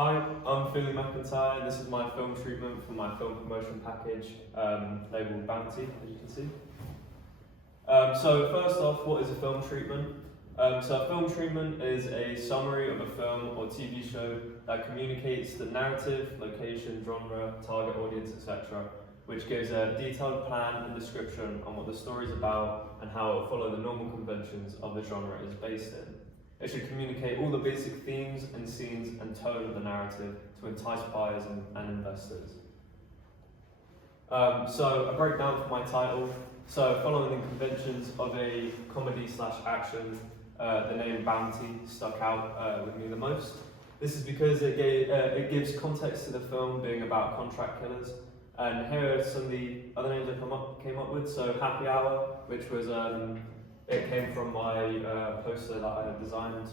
Hi, I'm Philly McIntyre, and this is my film treatment for my film promotion package labelled Bounty, as you can see. So first off, what is a film treatment? So a film treatment is a summary of a film or TV show that communicates the narrative, location, genre, target audience, etc., which gives a detailed plan and description on what the story is about and how it will follow the normal conventions of the genre it is based in. It should communicate all the basic themes and scenes and tone of the narrative to entice buyers and investors. So a breakdown for my title. So following the conventions of a comedy/action, the name Bounty stuck out with me the most. This is because it gives context to the film being about contract killers. And here are some of the other names I came up with. So Happy Hour, which was it came from my poster that I had designed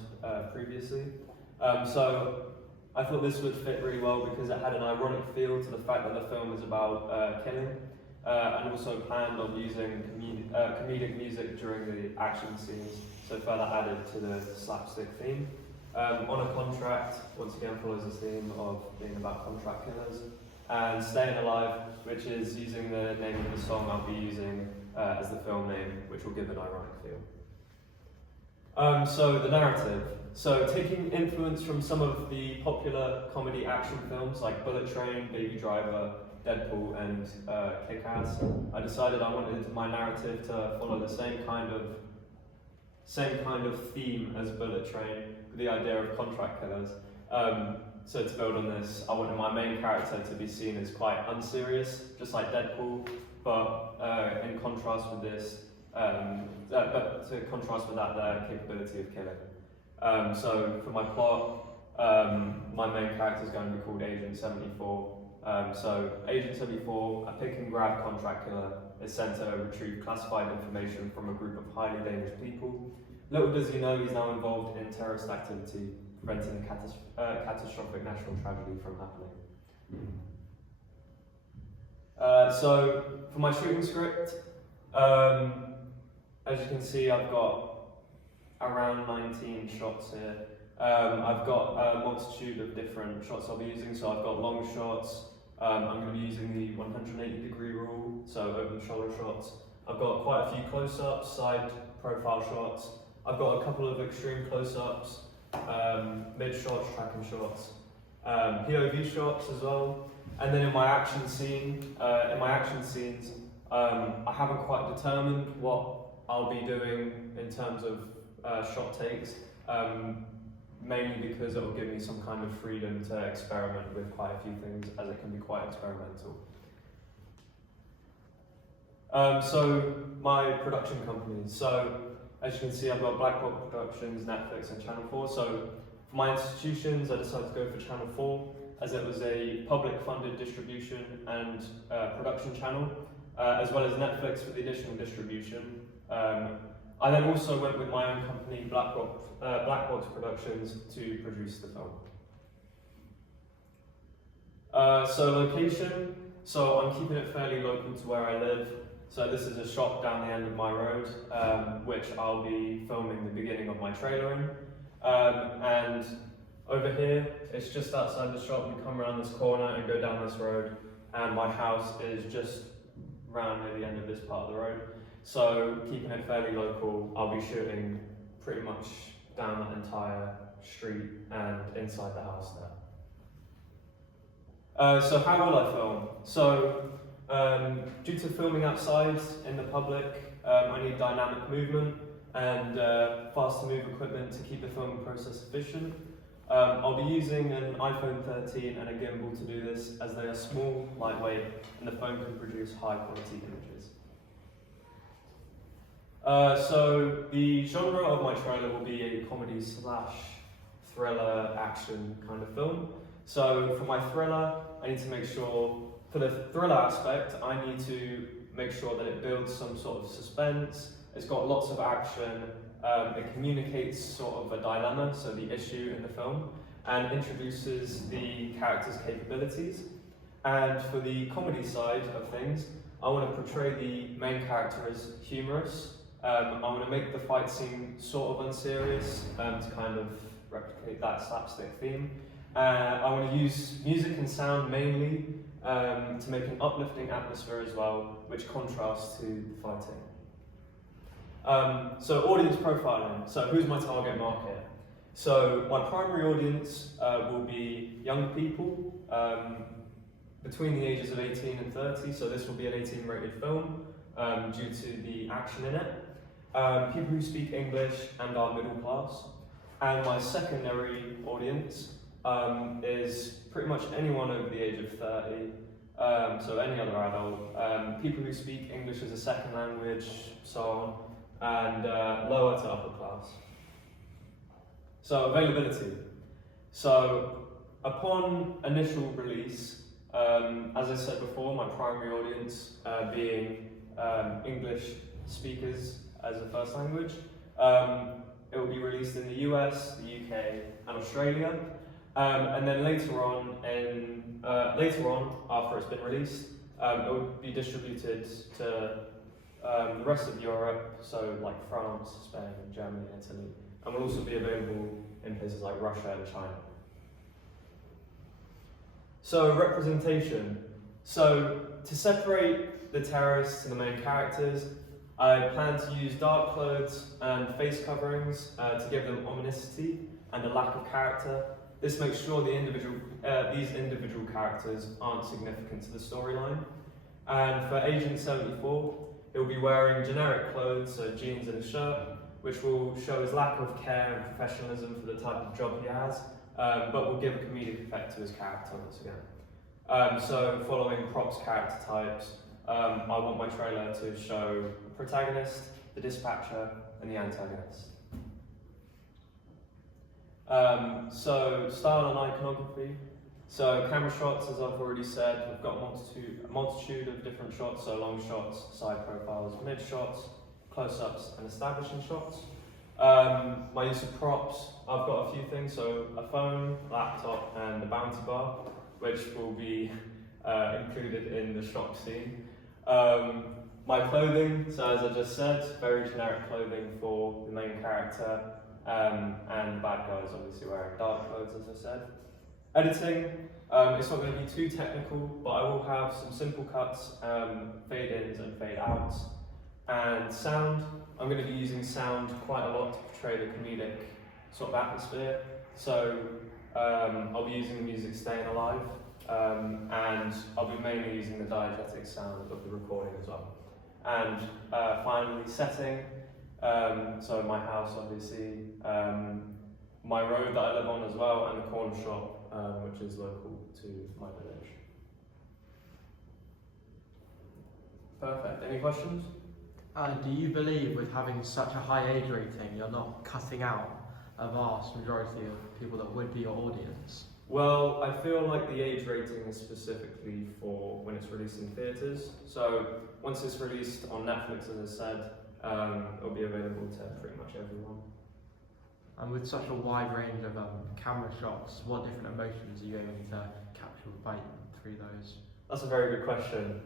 previously. So I thought this would fit really well because it had an ironic feel to the fact that the film is about killing, and also planned on using comedic music during the action scenes, so further added to the slapstick theme. On a Contract, once again follows this theme of being about contract killers. And Staying Alive, which is using the name of the song I'll be using as the film name, which will give an ironic feel. So the narrative. So taking influence from some of the popular comedy action films like Bullet Train, Baby Driver, Deadpool, and Kick-Ass, I decided I wanted my narrative to follow the same kind of theme as Bullet Train, with the idea of contract killers. So to build on this, I wanted my main character to be seen as quite unserious, just like Deadpool, but in contrast with this, but to contrast with that, their capability of killing. So for my plot, my main character is going to be called Agent 74. So Agent 74, a pick and grab contract killer, is sent to retrieve classified information from a group of highly dangerous people. Little does he know he's now involved in terrorist activity, preventing a catastrophic national tragedy from happening. So for my shooting script, as you can see, I've got around 19 shots here. I've got a multitude of different shots I'll be using. So I've got long shots. I'm going to be using the 180-degree rule, so over the shoulder shots. I've got quite a few close-ups, side profile shots. I've got a couple of extreme close-ups, mid shots, tracking shots, POV shots as well. And then in my action scenes, I haven't quite determined what I'll be doing in terms of shot takes, mainly because it will give me some kind of freedom to experiment with quite a few things, as it can be quite experimental. So my production companies. So as you can see, I've got Black Box Productions, Netflix, and Channel 4. So for my institutions, I decided to go for Channel 4, as it was a public-funded distribution and production channel, as well as Netflix for the additional distribution. I then also went with my own company, Black Box Productions, to produce the film. So location, so I'm keeping it fairly local to where I live. So this is a shop down the end of my road, which I'll be filming the beginning of my trailer in. And over here, it's just outside the shop. We come around this corner and go down this road, and my house is just round near the end of this part of the road. So keeping it fairly local, I'll be shooting pretty much down that entire street and inside the house there. So how will I film? So due to filming outside in the public, I need dynamic movement and fast to move equipment to keep the filming process efficient. I'll be using an iPhone 13 and a gimbal to do this, as they are small, lightweight, and the phone can produce high quality images. So the genre of my trailer will be a comedy/thriller action kind of film. So for my thriller, I need to make sure, for the thriller aspect, I need to make sure that it builds some sort of suspense. It's got lots of action. It communicates sort of a dilemma, so the issue in the film, and introduces the character's capabilities. And for the comedy side of things, I want to portray the main character as humorous. I want to make the fight scene sort of unserious to kind of replicate that slapstick theme. I want to use music and sound mainly to make an uplifting atmosphere as well, which contrasts to the fighting. So audience profiling. So who's my target market? So my primary audience will be young people between the ages of 18 and 30. So this will be an 18 rated film due to the action in it. People who speak English and are middle class. And my secondary audience is pretty much anyone over the age of 30. So any other adult, people who speak English as a second language, so on, and lower to upper class. So availability. So upon initial release, as I said before, my primary audience being English speakers as a first language, it will be released in the US, the UK, and Australia. And then later on, after it's been released, it will be distributed to the rest of Europe, so like France, Spain, Germany, Italy, and will also be available in places like Russia and China. So representation. So to separate the terrorists and the main characters, I plan to use dark clothes and face coverings to give them ominousity and a lack of character. This makes sure these individual characters aren't significant to the storyline. And for Agent 74, he'll be wearing generic clothes, so jeans and a shirt, which will show his lack of care and professionalism for the type of job he has, but will give a comedic effect to his character once again. So following props character types, I want my trailer to show the protagonist, the dispatcher, and the antagonist. So style and iconography. So camera shots, as I've already said, we've got a multitude of different shots, so long shots, side profiles, mid shots, close-ups, and establishing shots. My use of props, I've got a few things, so a phone, laptop, and a bounty bar, which will be included in the shock scene. My clothing, so as I just said, very generic clothing for the main character, and the bad guy is obviously wearing dark clothes, as I said. Editing, it's not going to be too technical, but I will have some simple cuts, fade-ins and fade-outs. And sound, I'm going to be using sound quite a lot to portray the comedic sort of atmosphere. So I'll be using the music Staying Alive, and I'll be mainly using the diegetic sound of the recording as well. And finally, setting. So my house, obviously, my road that I live on as well, and the corner shop, which is local to my village. Perfect. Any questions? Do you believe with having such a high age rating, you're not cutting out a vast majority of people that would be your audience? Well, I feel like the age rating is specifically for when it's released in theatres. So once it's released on Netflix, as I said, it'll be available to pretty much everyone. And with such a wide range of camera shots, what different emotions are you aiming to capture through those? That's a very good question.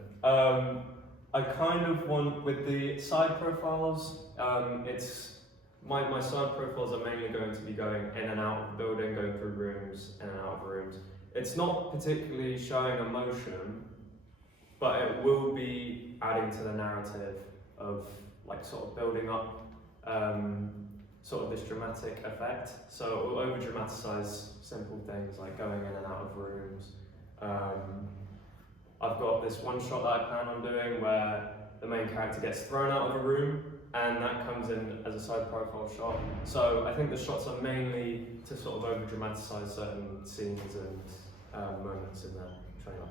I kind of want, with the side profiles, my side profiles are mainly going to be going in and out of the building, going through rooms, in and out of rooms. It's not particularly showing emotion, but it will be adding to the narrative of like sort of building up sort of this dramatic effect. So it will over dramatize simple things like going in and out of rooms. I've got this one shot that I plan on doing where the main character gets thrown out of a room, and that comes in as a side profile shot. So I think the shots are mainly to sort of over dramatize certain scenes and moments in the trailer.